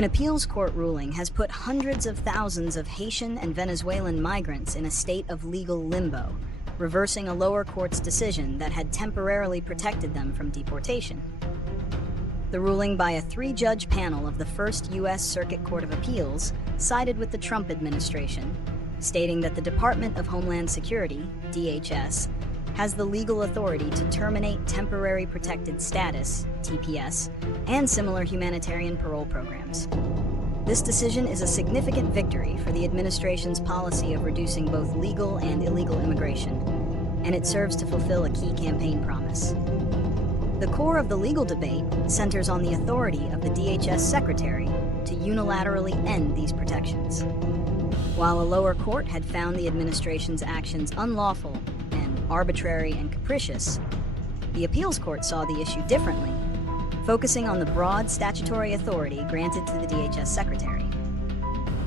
An appeals court ruling has put hundreds of thousands of Haitian and Venezuelan migrants in a state of legal limbo, reversing a lower court's decision that had temporarily protected them from deportation. The ruling by a three-judge panel of the First U.S. Circuit Court of Appeals sided with the Trump administration, stating that the Department of Homeland Security, DHS, has the legal authority to terminate temporary protected status, TPS, and similar humanitarian parole programs. This decision is a significant victory for the administration's policy of reducing both legal and illegal immigration, and it serves to fulfill a key campaign promise. The core of the legal debate centers on the authority of the DHS secretary to unilaterally end these protections. While a lower court had found the administration's actions unlawful and arbitrary and capricious, the appeals court saw the issue differently, focusing on the broad statutory authority granted to the DHS secretary.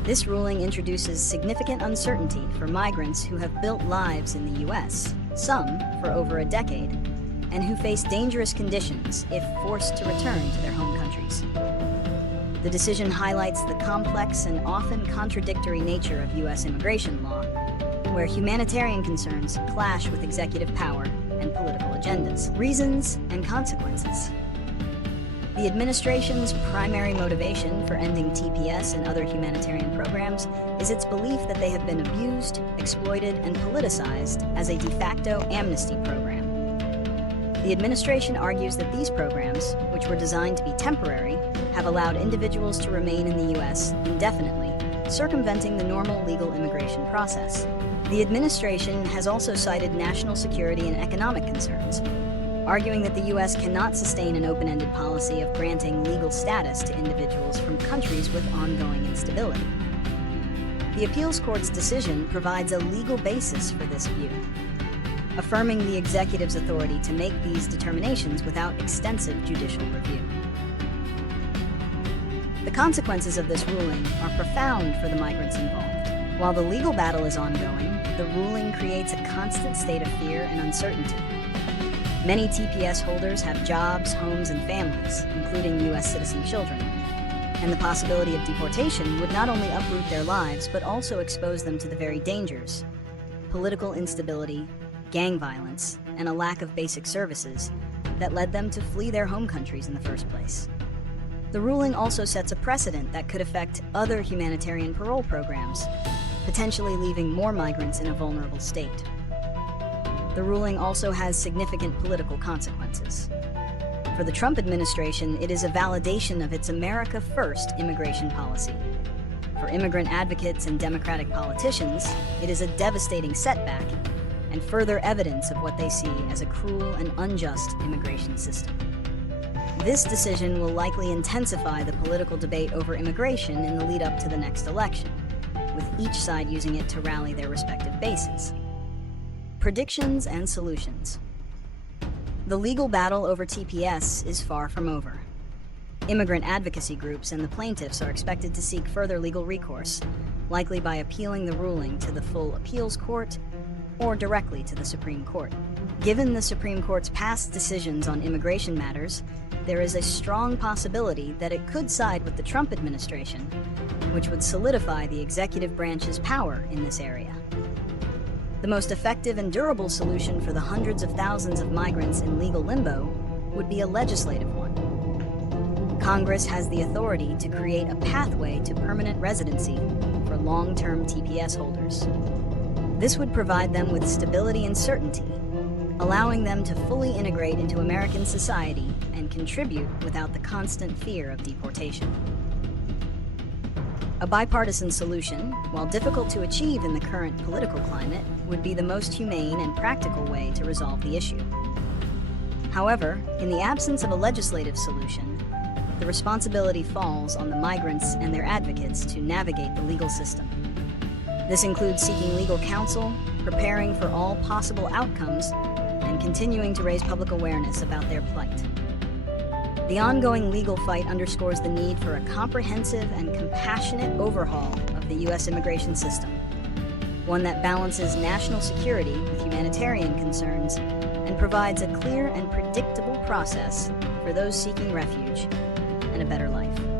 This ruling introduces significant uncertainty for migrants who have built lives in the U.S., some for over a decade, and who face dangerous conditions if forced to return to their home countries. The decision highlights the complex and often contradictory nature of U.S. immigration law, where humanitarian concerns clash with executive power and political agendas. Reasons and consequences. The administration's primary motivation for ending TPS and other humanitarian programs is its belief that they have been abused, exploited, and politicized as a de facto amnesty program. The administration argues that these programs, which were designed to be temporary, have allowed individuals to remain in the U.S. indefinitely, circumventing the normal legal immigration process. The administration has also cited national security and economic concerns, arguing that the U.S. cannot sustain an open-ended policy of granting legal status to individuals from countries with ongoing instability. The appeals court's decision provides a legal basis for this view, affirming the executive's authority to make these determinations without extensive judicial review. The consequences of this ruling are profound for the migrants involved. While the legal battle is ongoing, the ruling creates a constant state of fear and uncertainty. Many TPS holders have jobs, homes, and families, including U.S. citizen children, and the possibility of deportation would not only uproot their lives, but also expose them to the very dangers: political instability, gang violence, and a lack of basic services that led them to flee their home countries in the first place. The ruling also sets a precedent that could affect other humanitarian parole programs, potentially leaving more migrants in a vulnerable state. The ruling also has significant political consequences. For the Trump administration, it is a validation of its America First immigration policy. For immigrant advocates and Democratic politicians, it is a devastating setback and further evidence of what they see as a cruel and unjust immigration system. This decision will likely intensify the political debate over immigration in the lead up to the next election, with each side using it to rally their respective bases. Predictions and solutions. The legal battle over TPS is far from over. Immigrant advocacy groups and the plaintiffs are expected to seek further legal recourse, likely by appealing the ruling to the full appeals court or directly to the Supreme Court. Given the Supreme Court's past decisions on immigration matters, there is a strong possibility that it could side with the Trump administration, which would solidify the executive branch's power in this area. The most effective and durable solution for the hundreds of thousands of migrants in legal limbo would be a legislative one. Congress has the authority to create a pathway to permanent residency for long-term TPS holders. This would provide them with stability and certainty, allowing them to fully integrate into American society and contribute without the constant fear of deportation. A bipartisan solution, while difficult to achieve in the current political climate, would be the most humane and practical way to resolve the issue. However, in the absence of a legislative solution, the responsibility falls on the migrants and their advocates to navigate the legal system. This includes seeking legal counsel, preparing for all possible outcomes, and continuing to raise public awareness about their plight. The ongoing legal fight underscores the need for a comprehensive and compassionate overhaul of the U.S. immigration system, one that balances national security with humanitarian concerns and provides a clear and predictable process for those seeking refuge and a better life.